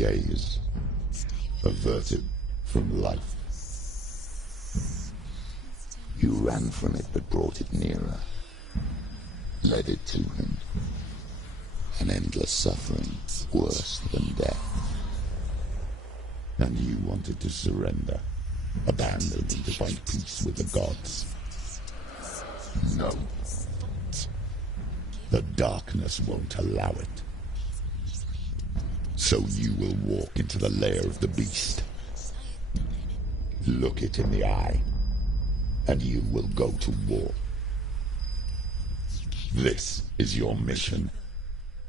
gaze, averted from life. You ran from it but brought it nearer, led it to him. An endless suffering, worse than death. And you wanted to surrender, abandon and to find peace with the gods. No. The darkness won't allow it. So you will walk into the lair of the beast. Look it in the eye, and you will go to war. This is your mission.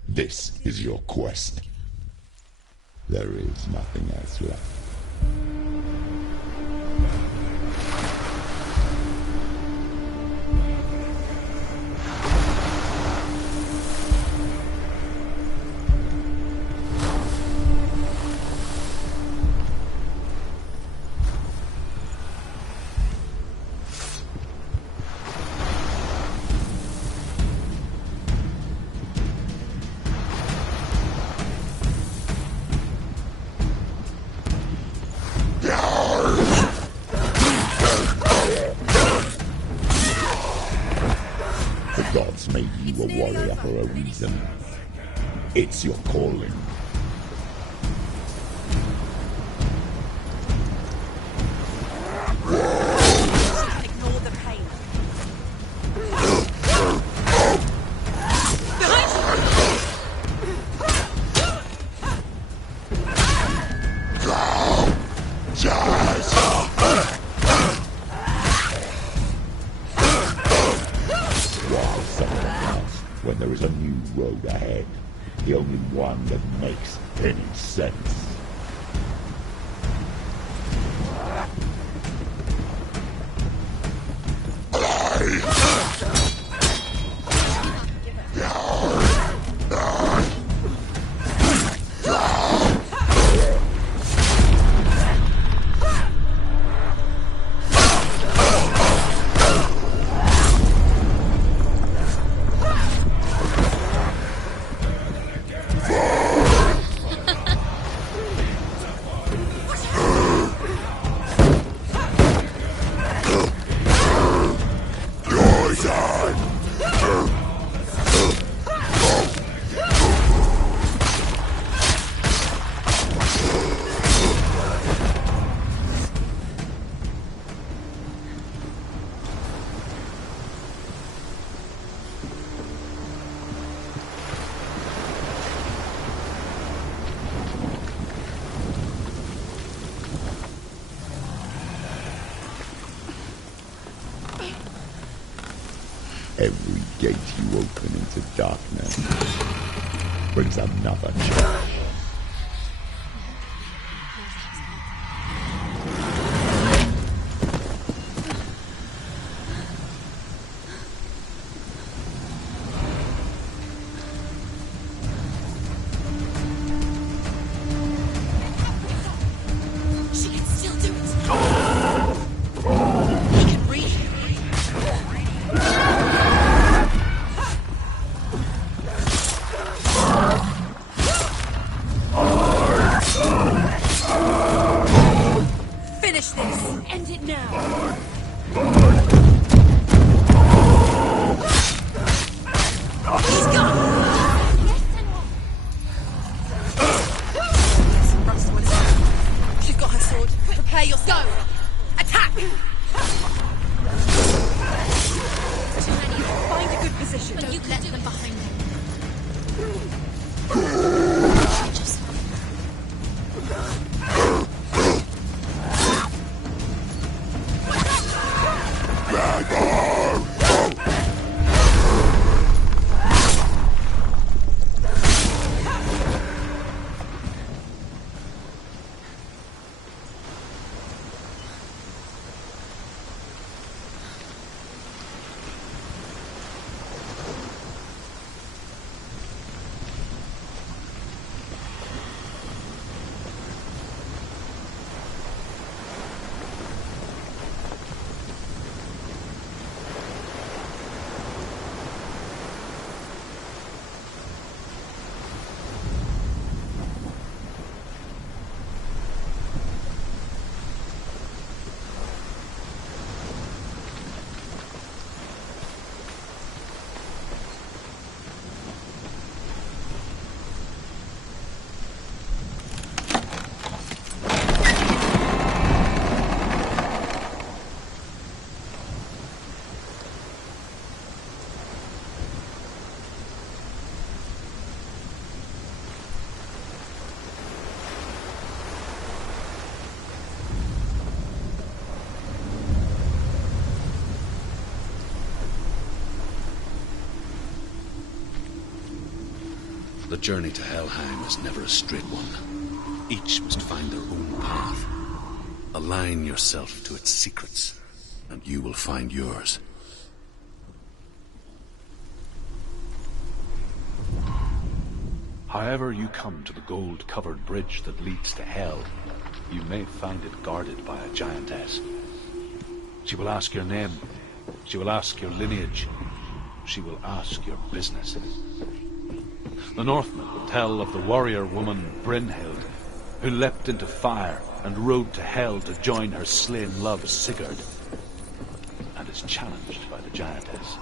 This is your quest. There is nothing else left. Made you a warrior for a reason. It's your calling. Ignore the pain. When there is a new road ahead, the only one that makes any sense. Every gate you open into darkness brings another change. End it now! He's gone! She's got her sword. Prepare your go! Attack! Too many. Find a good position. But you can let them behind him. The journey to Helheim is never a straight one. Each must find their own path. Align yourself to its secrets, and you will find yours. However you come to the gold-covered bridge that leads to Hell, you may find it guarded by a giantess. She will ask your name. She will ask your lineage. She will ask your business. The Northmen will tell of the warrior woman Brynhild, who leapt into fire and rode to Hell to join her slain love Sigurd, and is challenged by the giantess.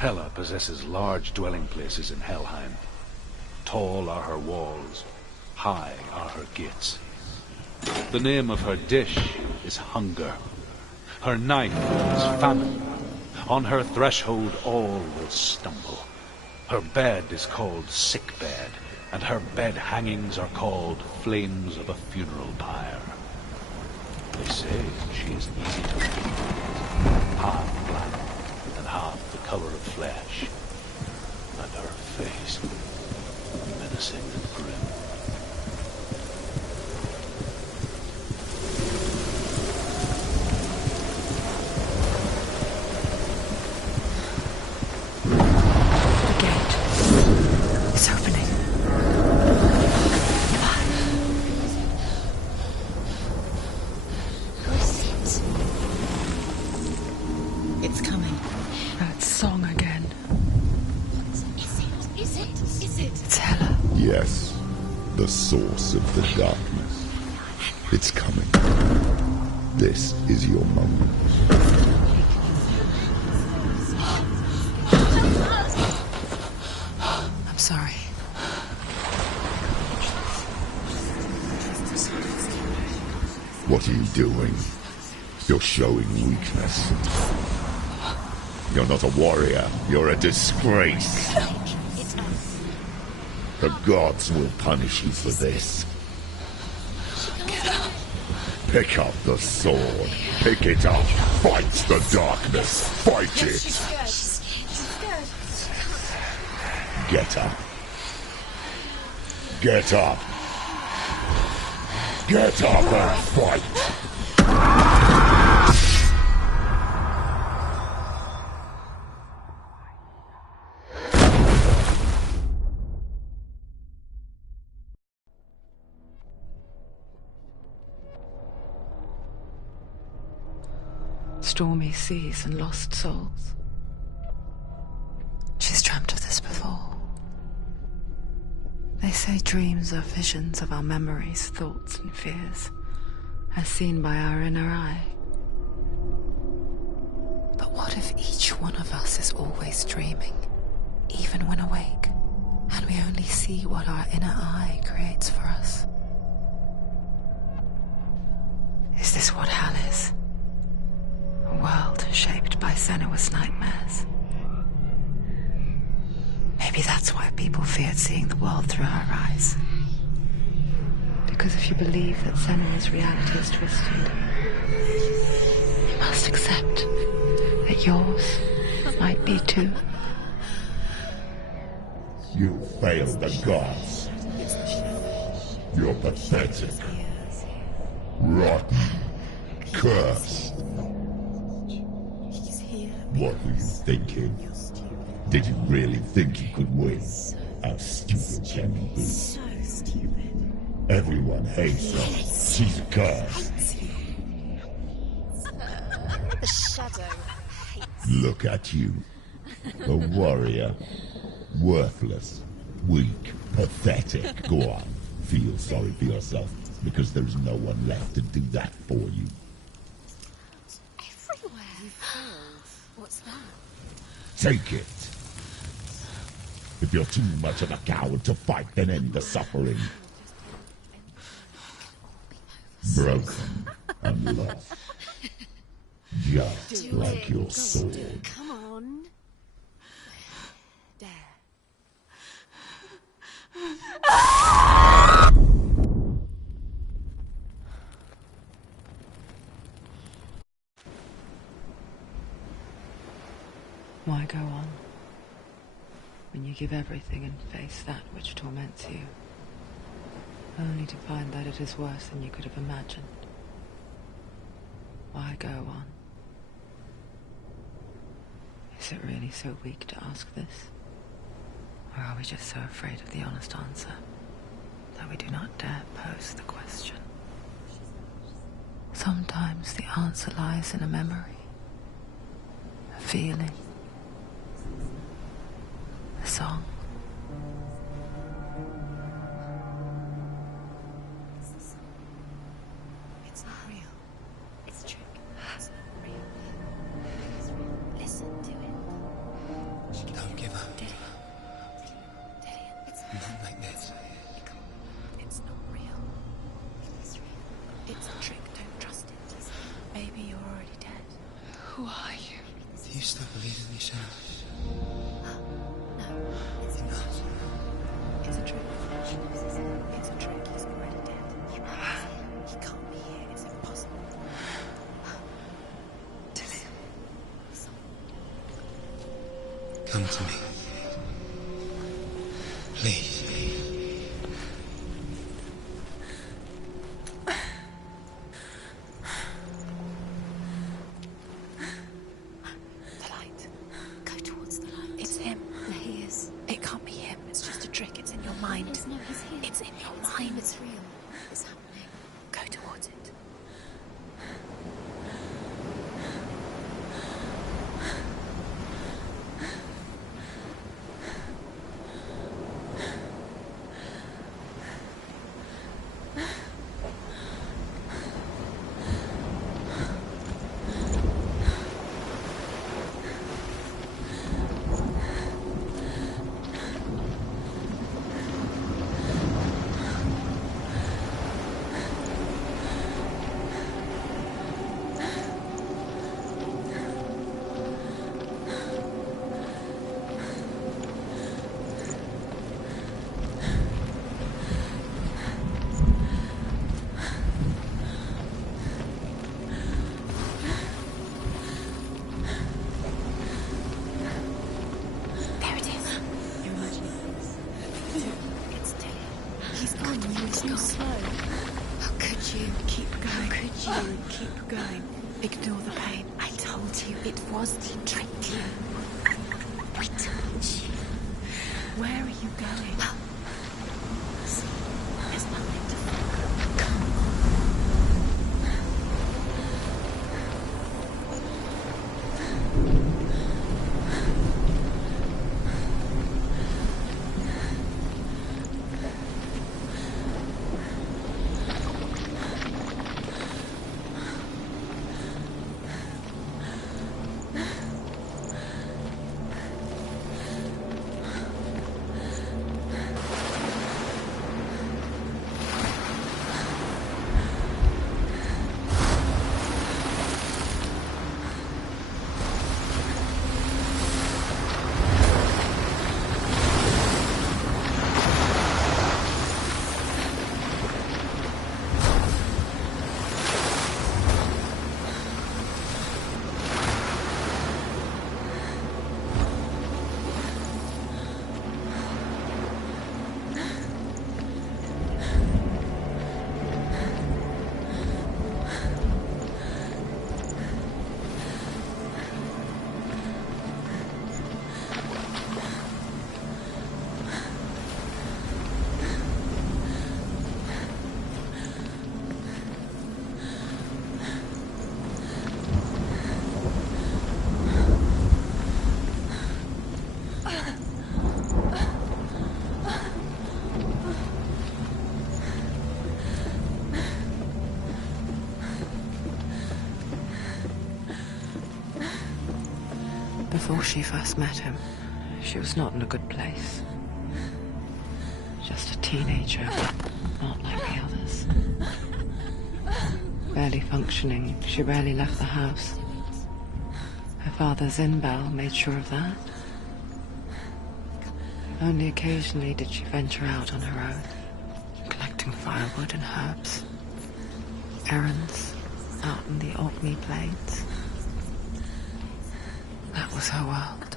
Hela possesses large dwelling places in Helheim. Tall are her walls, high are her gates. The name of her dish is hunger. Her knife is famine. On her threshold all will stumble. Her bed is called sick bed, and her bed hangings are called flames of a funeral pyre. They say she is easy to read, half black and half the color of flesh, and her face menacing and grim. It's opening. Who is it? It's coming. That song again. Is it? It's Hela. Yes, the source of the darkness. It's coming. This is your moment. I'm sorry. What are you doing? You're showing weakness. You're not a warrior. You're a disgrace. The gods will punish you for this. Pick up the sword. Pick it up. Fight the darkness. Fight it. Get up. Get up. Get up and fight. Stormy seas and lost souls. She's dreamt of this before. They say dreams are visions of our memories, thoughts and fears, as seen by our inner eye. But what if each one of us is always dreaming, even when awake, and we only see what our inner eye creates for us? Is this what hell is? A world shaped by Senua's nightmares. Maybe that's why people feared seeing the world through her eyes. Because if you believe that Senua's reality is twisted, you must accept that yours might be too. You failed the gods. You're pathetic. Rotten. Cursed. What were you thinking? Did you really think you could win? How stupid can you be? So stupid. Everyone hates her. She's cursed. The shadow hates. Look at you. A warrior. Worthless. Weak. Pathetic. Go on. Feel sorry for yourself, because there's no one left to do that for you. Everywhere. You failed. What's that? Take it. If you're too much of a coward to fight, then end the suffering. Broken and lost. Just like your sword. Come on. There. Why go on when you give everything and face that which torments you, only to find that it is worse than you could have imagined? Why go on? Is it really so weak to ask this? Or are we just so afraid of the honest answer that we do not dare pose the question? Sometimes the answer lies in a memory, a feeling, a song. It's not real. It's a trick. It's not real. It's real. Listen to it. Not like this. It's not real. It's real. It's a trick. Don't trust it. Maybe you're already dead. Who are you? Do you still believe in me, Shadow? No, it's not. It's a trick. It's a trick. He's already dead. He can't be here. It's impossible. Tilly. Come to me. Please. The light. Go towards the light. It's him. There he is. It can't be him. It's just a trick. It's in your mind. No, he's here. It's in your mind. It's real. It's happening. Go towards it. There it is. You're imagining this. It's Tilly. He's gone. You were too slow. How could you? Keep going. How could you? Keep going. Ignore the pain. I told you it was to trick you. We told you. Where are you going? See, there's nothing to follow. Come on. Before she first met him, she was not in a good place. Just a teenager, not like the others. Barely functioning, she rarely left the house. Her father, Zinbel, made sure of that. Only occasionally did she venture out on her own, collecting firewood and herbs. Errands out in the Orkney Plains. That was her world.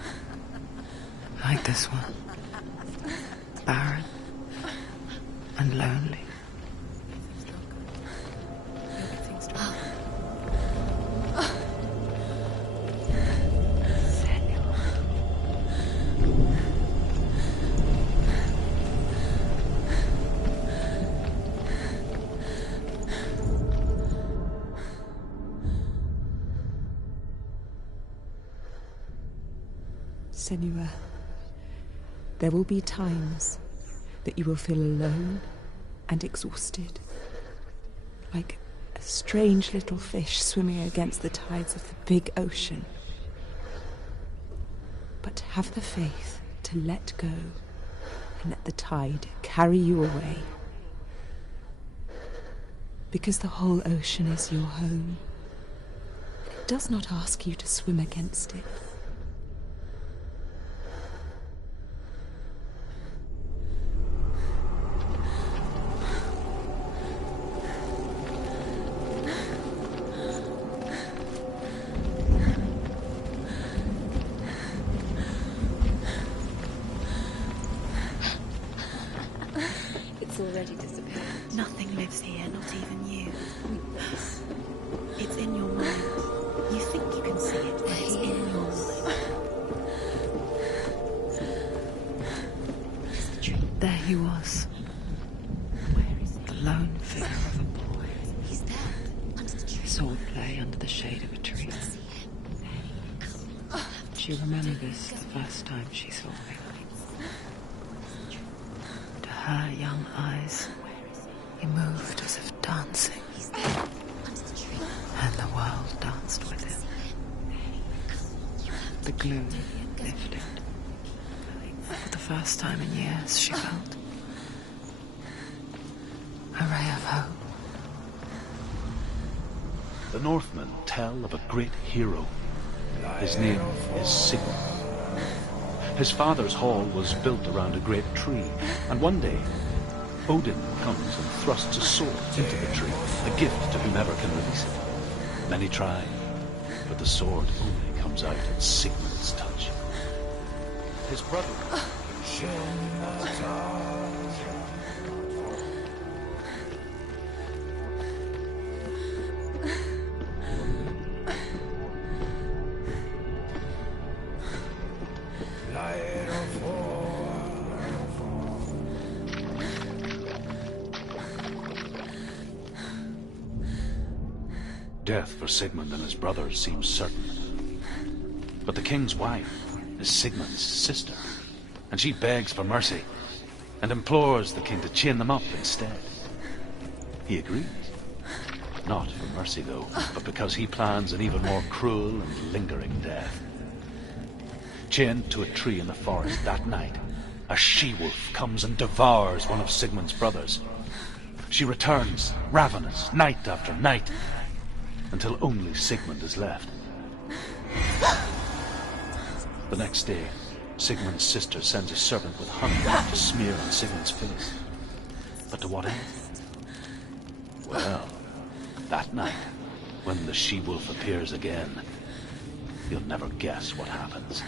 Like this one. Barren and lonely. Senua, there will be times that you will feel alone and exhausted, like a strange little fish swimming against the tides of the big ocean. But have the faith to let go and let the tide carry you away. Because the whole ocean is your home. It does not ask you to swim against it. It's already disappeared. Nothing lives here, not even you. It's in your mind. You think you can see it, but it's in your mind. There he was. Where is he? The lone figure of a boy. He's there, under the tree. Sword lay under the shade of a tree. She remembers the first time she saw him. To her young eyes, he moved as if dancing, and the world danced with him. The gloom lifted. For the first time in years, she felt a ray of hope. The Northmen tell of a great hero. His name is Sigmund. His father's hall was built around a great tree, and one day Odin comes and thrusts a sword into the tree, a gift to whomever can release it. Many try, but the sword only comes out at Sigmund's touch. His brother... Death for Sigmund and his brothers seems certain. But the king's wife is Sigmund's sister, and she begs for mercy and implores the king to chain them up instead. He agrees. Not for mercy, though, but because he plans an even more cruel and lingering death. Chained to a tree in the forest that night, a she-wolf comes and devours one of Sigmund's brothers. She returns, ravenous, night after night, until only Sigmund is left. The next day, Sigmund's sister sends a servant with honey to smear on Sigmund's face. But to what end? Well, that night, when the she-wolf appears again, you'll never guess what happens.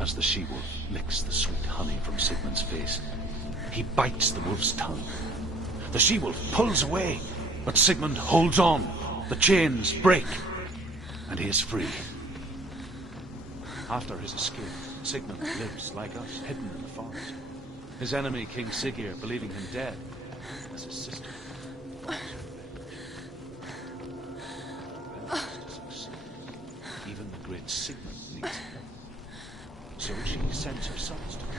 As the she-wolf licks the sweet honey from Sigmund's face, he bites the wolf's tongue. The she-wolf pulls away, but Sigmund holds on. The chains break, and he is free. After his escape, Sigmund lives like us, hidden in the forest. His enemy, King Siggeir, believing him dead, as his sister falls her revenge. Revenge is to succeed. Even the great Sigmund needs her. So she sends her sons to her.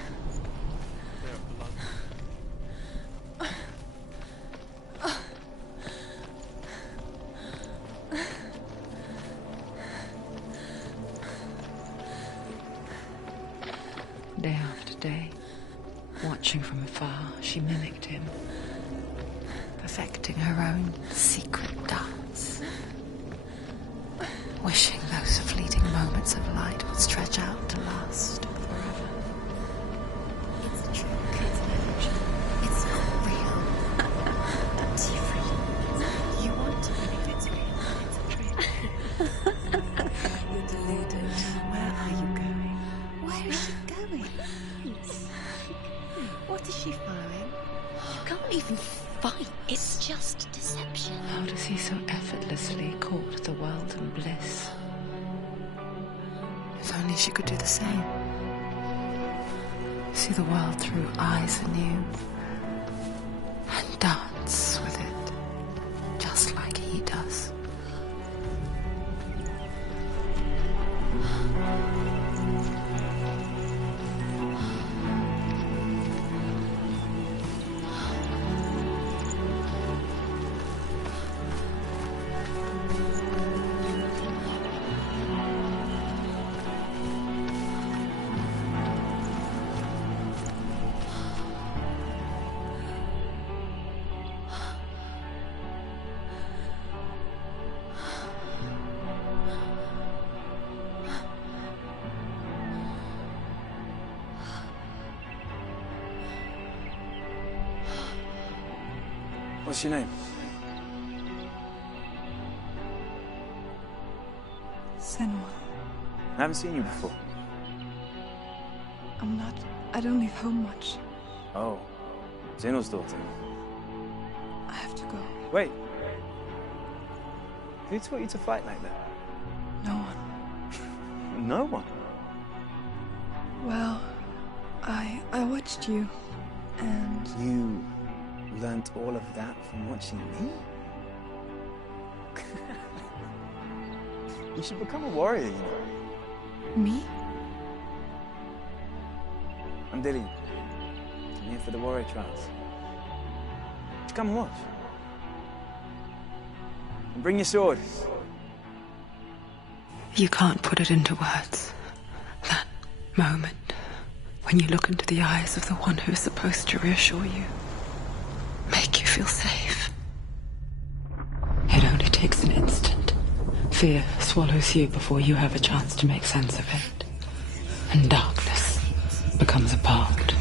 Their blood. Day after day, watching from afar, she mimicked him, perfecting her own secret dance, wishing those fleeting moments of light would stretch out to last forever. It's a trick. It's an illusion. It's not real. It's different. You want to believe it's real, but it's a trick. You're deluded. Where are you going? Where is she going? What is she following? You can't even fight. It's just deception. How does he so effortlessly court the world and bliss? If only she could do the same. See the world through eyes anew and dance with it, just like he does. What's your name? Senua. I haven't seen you before. I don't leave home much. Oh, Zeno's daughter. I have to go. Wait. Who taught you to fight like that? No one. No one? Well, I watched you, and... You learnt all of that from watching me? You should become a warrior, you know. Me? I'm Dillian. I'm here for the warrior trials. Would you come and watch? And bring your sword. You can't put it into words. That moment when you look into the eyes of the one who's supposed to reassure you, make you feel safe. It only takes an instant. Fear swallows you before you have a chance to make sense of it. And darkness becomes a part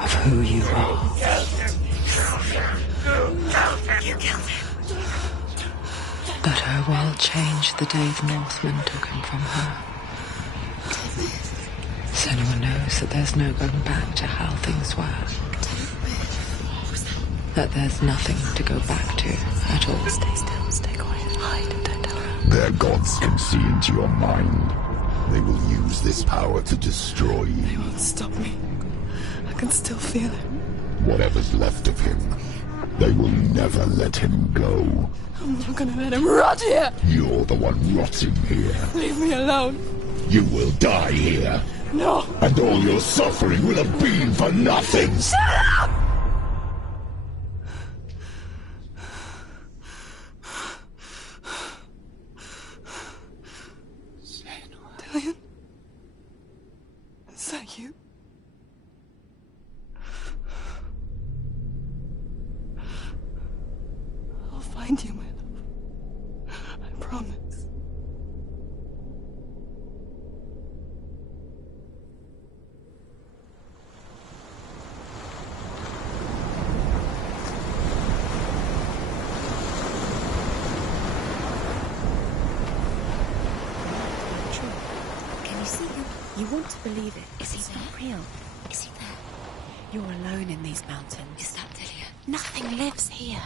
of who you are. You killed him. But her world changed the day the Northmen took him from her. Senua knows that there's no going back to how things were. That there's nothing to go back to at all. Stay still, stay quiet, hide, and don't tell her. Their gods can see into your mind. They will use this power to destroy They you. won't stop me. I can still feel it. Whatever's left of him, they will never let him go. I'm not gonna let him rot here! You're the one rotting here. Leave me alone! You will die here. No! And all your suffering will have been for nothing. Shut up! Dillian? Is that you? I'll find you, my love. I promise. Can you see him? You want to believe it. Is he not real? Is he there? You're alone in these mountains. Is that Dillian? Nothing lives here.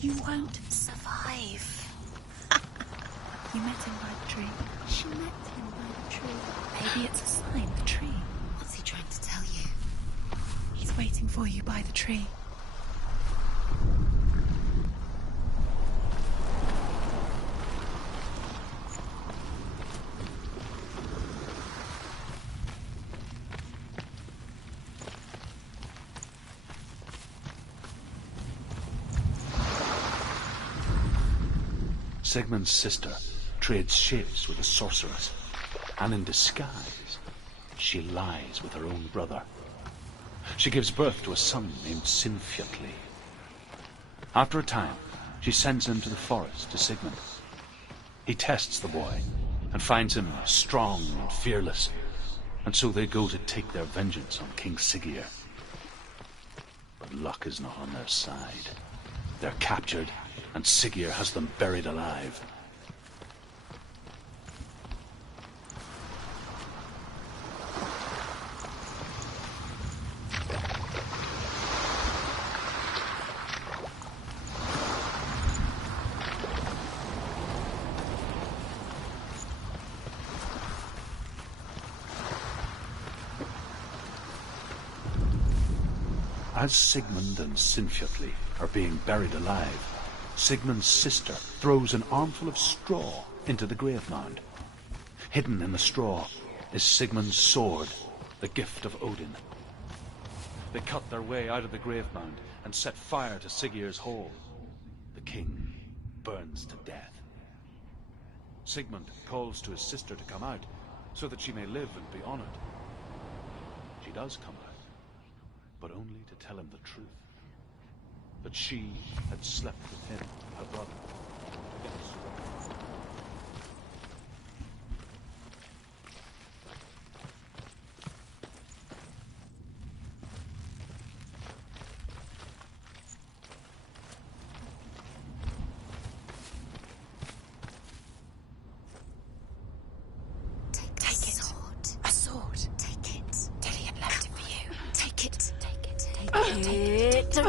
You won't survive. You met him by the tree. She met him by the tree. Maybe it's a sign, the tree. What's he trying to tell you? He's waiting for you by the tree. Sigmund's sister trades shapes with a sorceress, and in disguise, she lies with her own brother. She gives birth to a son named Sinfjotli. After a time, she sends him to the forest to Sigmund. He tests the boy and finds him strong and fearless, and so they go to take their vengeance on King Siggeir. But luck is not on their side. They're captured, and Siggeir has them buried alive. As Sigmund and Sinfjotli are being buried alive, Sigmund's sister throws an armful of straw into the grave mound. Hidden in the straw is Sigmund's sword, the gift of Odin. They cut their way out of the grave mound and set fire to Siggeir's hall. The king burns to death. Sigmund calls to his sister to come out so that she may live and be honored. She does come out, but only to tell him the truth. That she had slept with him, her brother. Take it. A sword. Take it. Dillian left it for you. Take it. Take it. Take it.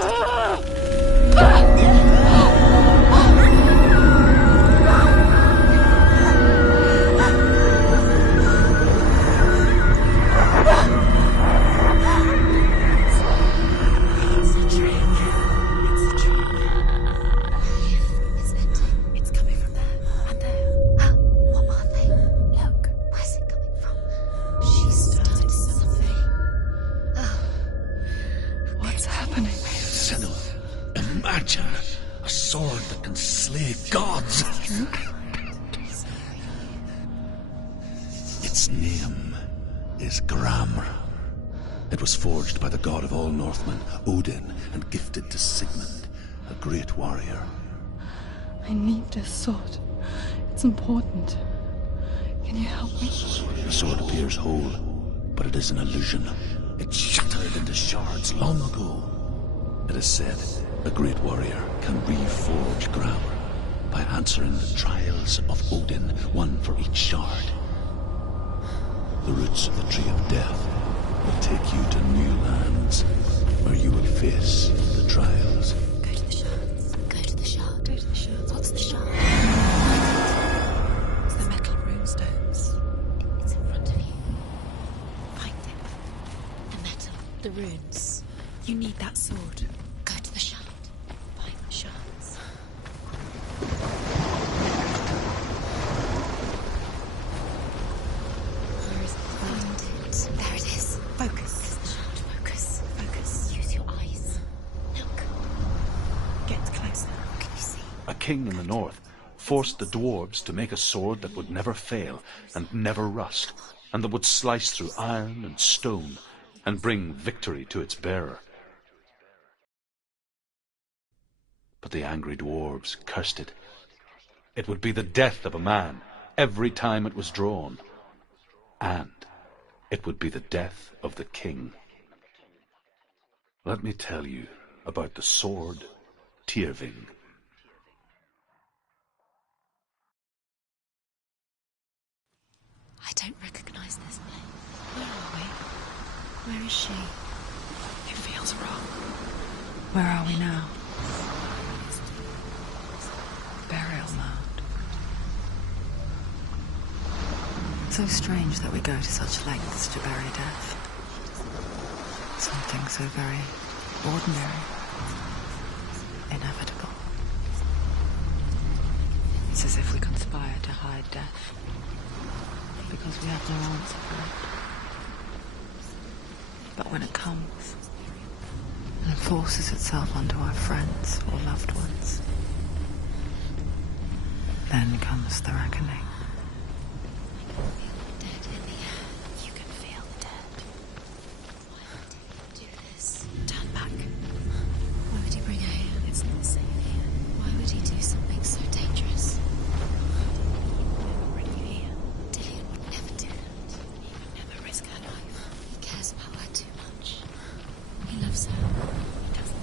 Imagine a sword that can slay gods. Its name is Gramr. It was forged by the god of all Northmen, Odin, and gifted to Sigmund, a great warrior. I need this sword. It's important. Can you help me? The sword appears whole, but it is an illusion. It shattered into shards long ago. It is said a great warrior can reforge Gramr by answering the trials of Odin, one for each shard. The roots of the Tree of Death will take you to new lands, where you will face the trials. Go to the shards. Go to the shard. Go to the shards. What's the shard? It's the metal runestones. It's in front of you. Find it. The metal. The runes. You need that sword. Go to the shard. Find the shards. Where is it? Find it. There it is. Focus. The shard. Focus. Focus. Use your eyes. Look. Get closer. Can you see? A king in the north forced the dwarves to make a sword that would never fail and never rust, and that would slice through iron and stone and bring victory to its bearer. But the angry dwarves cursed it. It would be the death of a man every time it was drawn. And it would be the death of the king. Let me tell you about the sword Tyrving. I don't recognize this place. Where are we? Where is she? It feels wrong. Where are we now? Burial mound. So strange that we go to such lengths to bury death. Something so very ordinary, inevitable. It's as if we conspire to hide death, because we have no answer for it. But when it comes, and forces itself onto our friends or loved ones, Then comes the reckoning. Dead in the air. You can feel the dead. Why would he do this? Turn back. Why would he bring her here? It's not safe here. Why would he do something so dangerous? Never bring her here. Dillian would never do that. He would never risk her life. He cares about her too much. He loves her. He doesn't.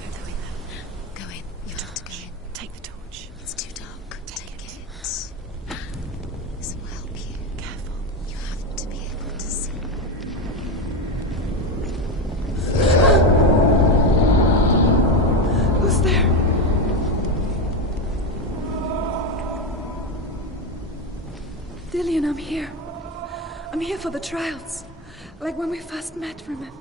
Don't go in there. Go in. You've got to go in. Take the torch. It's too dark. Take it. This will help you. Careful. You have to be able to see. Who's there? Dillian, I'm here. I'm here for the trials. Like when we first met, remember?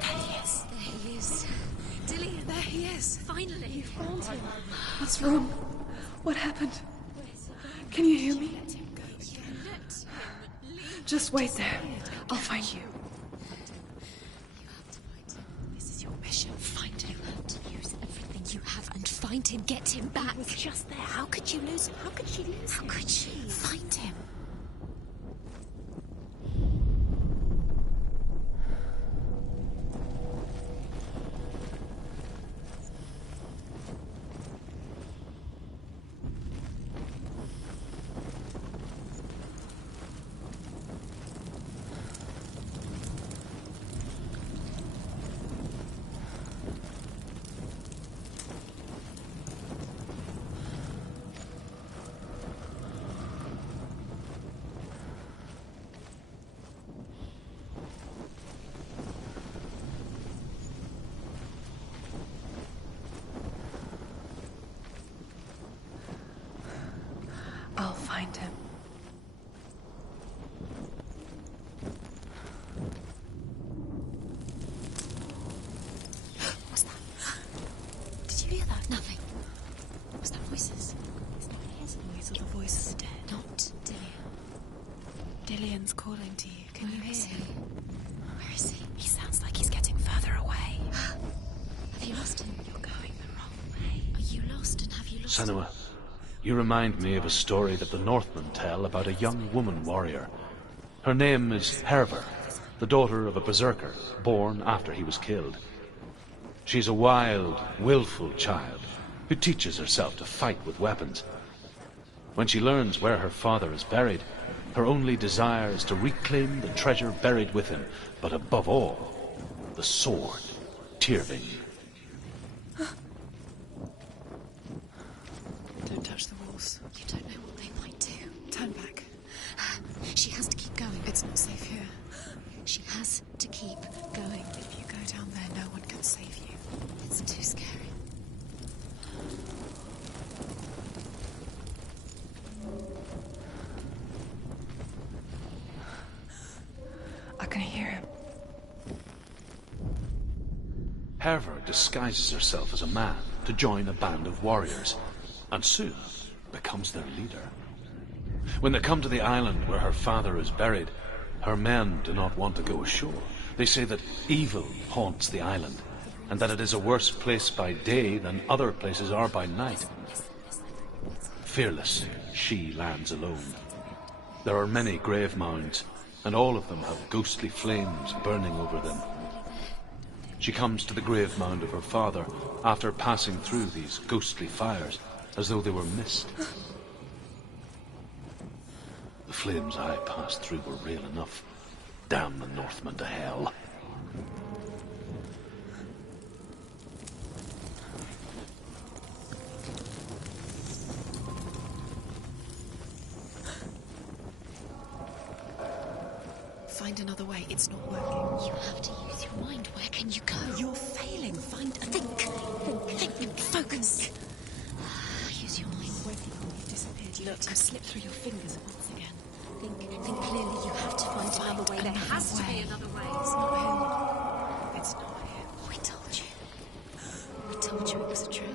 There he is. Dillian, there he is. Finally. You found him. What's wrong? What happened? Can you hear me? Just wait there. I'll find you. You have to find him. This is your mission. Find him. You have to use everything you have and find him. Get him back. He was just there. How could you lose him? How could she lose him? How could she? Find him. I'll find him. What's that? Did you hear that? Nothing. Was that voices? It's not his voice or the voice of the dead. Not Dillian. Dillian's calling to you. Can you hear him? Where is he? He sounds like he's getting further away. Have you lost him? You're going the wrong way. Are you lost and have you lost him? Senua, you remind me of a story that the Northmen tell about a young woman warrior. Her name is Herver, the daughter of a berserker, born after he was killed. She's a wild, willful child who teaches herself to fight with weapons. When she learns where her father is buried, her only desire is to reclaim the treasure buried with him, but above all, the sword, Tyrving. Don't touch the walls. You don't know what they might do. Turn back. She has to keep going. It's not safe here. She has to keep going. If you go down there, no one can save you. It's too scary. I can hear him. Herver disguises herself as a man to join a band of warriors, and soon becomes their leader. When they come to the island where her father is buried, her men do not want to go ashore. They say that evil haunts the island, and that it is a worse place by day than other places are by night. Fearless, she lands alone. There are many grave mounds, and all of them have ghostly flames burning over them. She comes to the grave mound of her father after passing through these ghostly fires, as though they were mist. The flames I passed through were real enough. Damn the Northmen to hell. Find another way. It's not working. You have to use your mind. Where can you go? You're failing. Find a think. Focus. Use your mind. Where people have disappeared. Look, slip through your fingers once again. Think clearly. You have to find another way. There has to be another way. It's not him. It's not him. We told you. We told you it was a trick.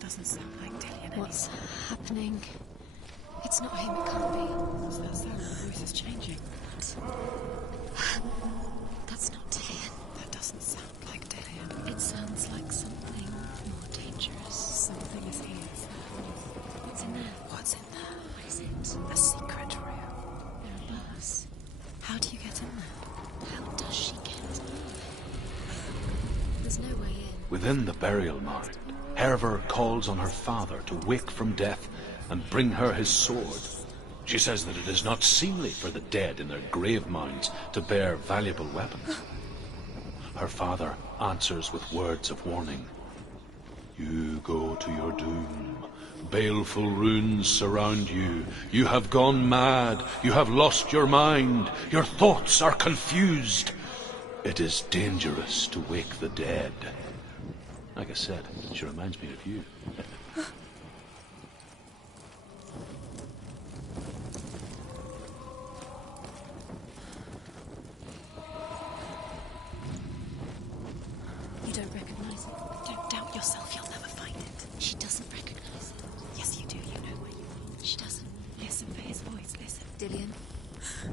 Doesn't sound like Dillian. What's happening? It's not him, it can't be. What's that sound? The voice is changing. That's not Dillian. That doesn't sound like Dillian. It sounds like something more dangerous. Something is here. What's in there? What's in there? What is it? A secret room. There are bars. How do you get in there? How does she get in? There's no way in. Within the burial mound, Herver calls on her father to wake from death and bring her his sword. She says that it is not seemly for the dead in their grave mounds to bear valuable weapons. Her father answers with words of warning. You go to your doom. Baleful runes surround you. You have gone mad. You have lost your mind. Your thoughts are confused. It is dangerous to wake the dead. Like I said, she reminds me of you. You don't recognize it. Don't doubt yourself, you'll never find it. She doesn't recognize it. Yes, you do. You know where you are. She doesn't. Listen for his voice. Listen. Dillian,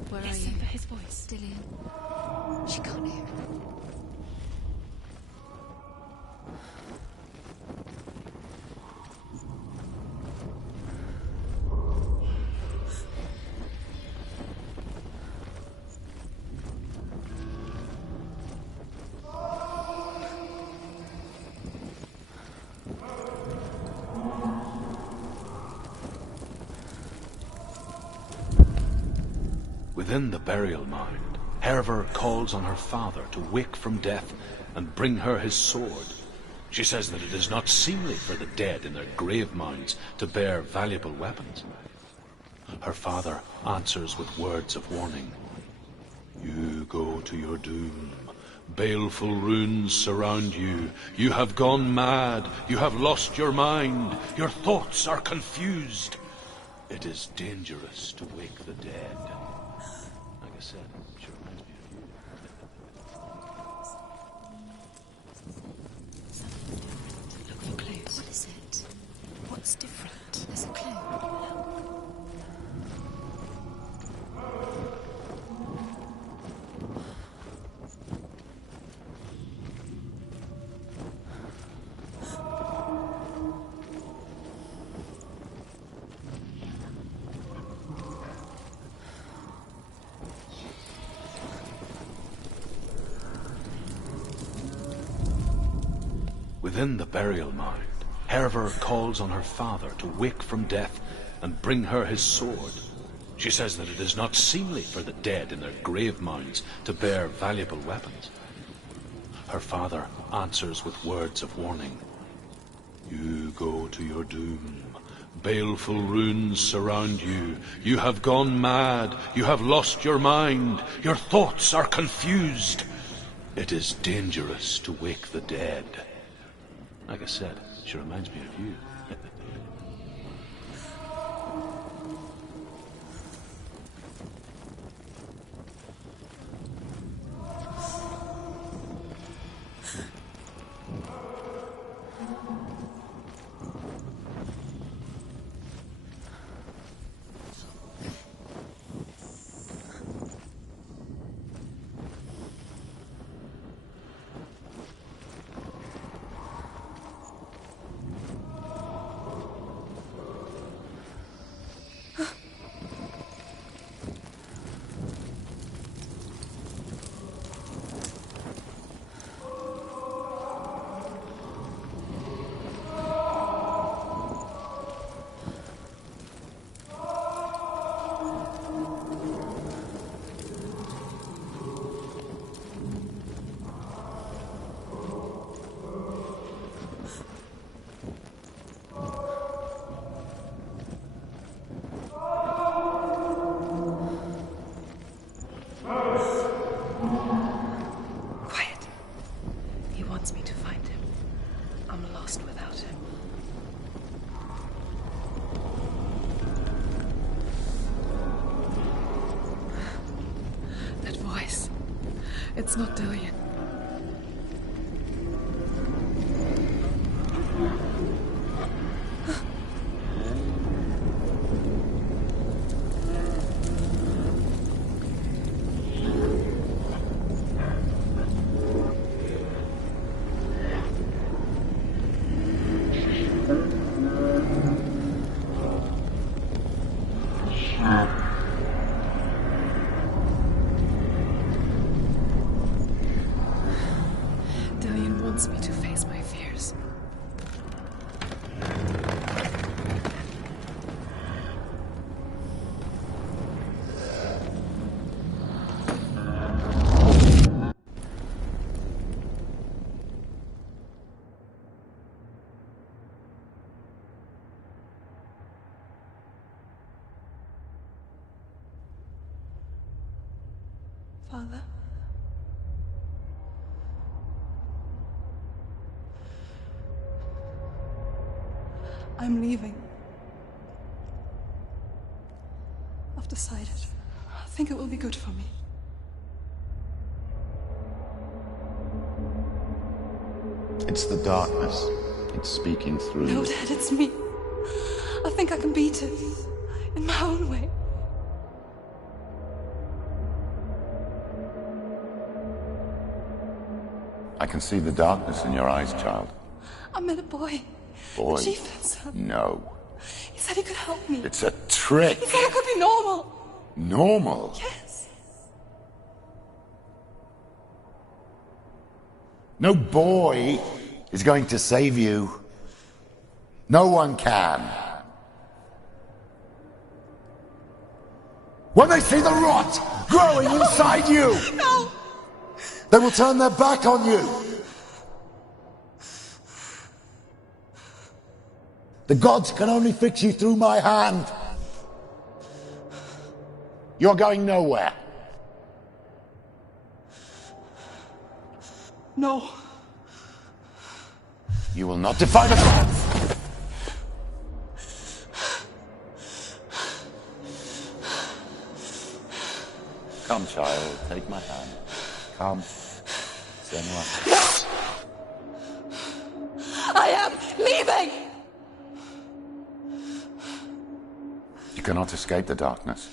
where Listen are you? for his voice. Dillian. She can't hear it. Within the burial mound, Herver calls on her father to wake from death and bring her his sword. She says that it is not seemly for the dead in their grave mounds to bear valuable weapons. Her father answers with words of warning. You go to your doom. Baleful runes surround you. You have gone mad. You have lost your mind. Your thoughts are confused. It is dangerous to wake the dead. Like I said, she reminds me of you. Look for clues. What is it? What's different? There's a clue. Within the burial mound, Herver calls on her father to wake from death and bring her his sword. She says that it is not seemly for the dead in their grave mounds to bear valuable weapons. Her father answers with words of warning. You go to your doom. Baleful runes surround you. You have gone mad. You have lost your mind. Your thoughts are confused. It is dangerous to wake the dead. Like I said, she reminds me of you. find him. I'm lost without him. That voice. It's not Dillian. Dillian wants me to face my fears. Father? I'm leaving. I've decided. I think it will be good for me. It's the darkness. It's speaking through No, you. Dad, it's me. I think I can beat it. In my own way. I can see the darkness in your eyes, child. I met a boy. Boy. The chief said so. No. He said he could help me. It's a trick. He said I could be normal. Normal? Yes. No boy is going to save you. No one can. When they see the rot growing inside you, No! they will turn their back on you. The gods can only fix you through my hand. You're going nowhere. No. You will not defy the gods. Come, child, take my hand. Come. Senua. I am leaving! You cannot escape the darkness.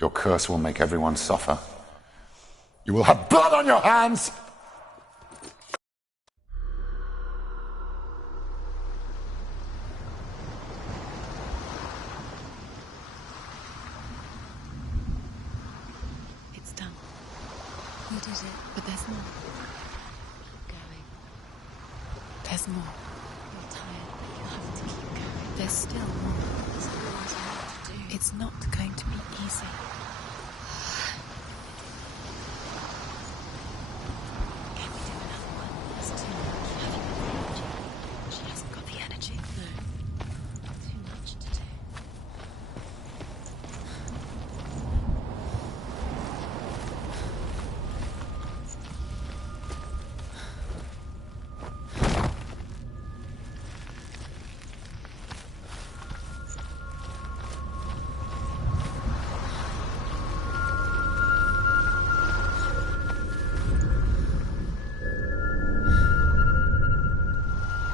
Your curse will make everyone suffer. You will have blood on your hands! It's done. You did it, but there's more. Keep going. There's more. You're tired, but you have to keep going. There's still more. There's a lot you have to do. It's not going to be easy. Can we do another one? It's too much. You haven't got the energy. She hasn't got the energy. No. Too much to do.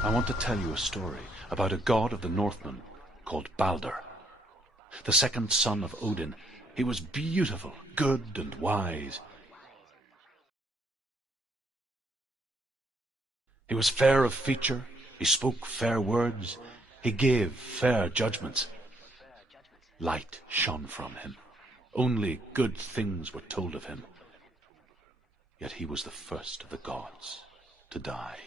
I want to tell you a story about a god of the Northmen called Balder. The second son of Odin. He was beautiful, good and wise. He was fair of feature, he spoke fair words, he gave fair judgments. Light shone from him. Only good things were told of him. Yet he was the first of the gods to die.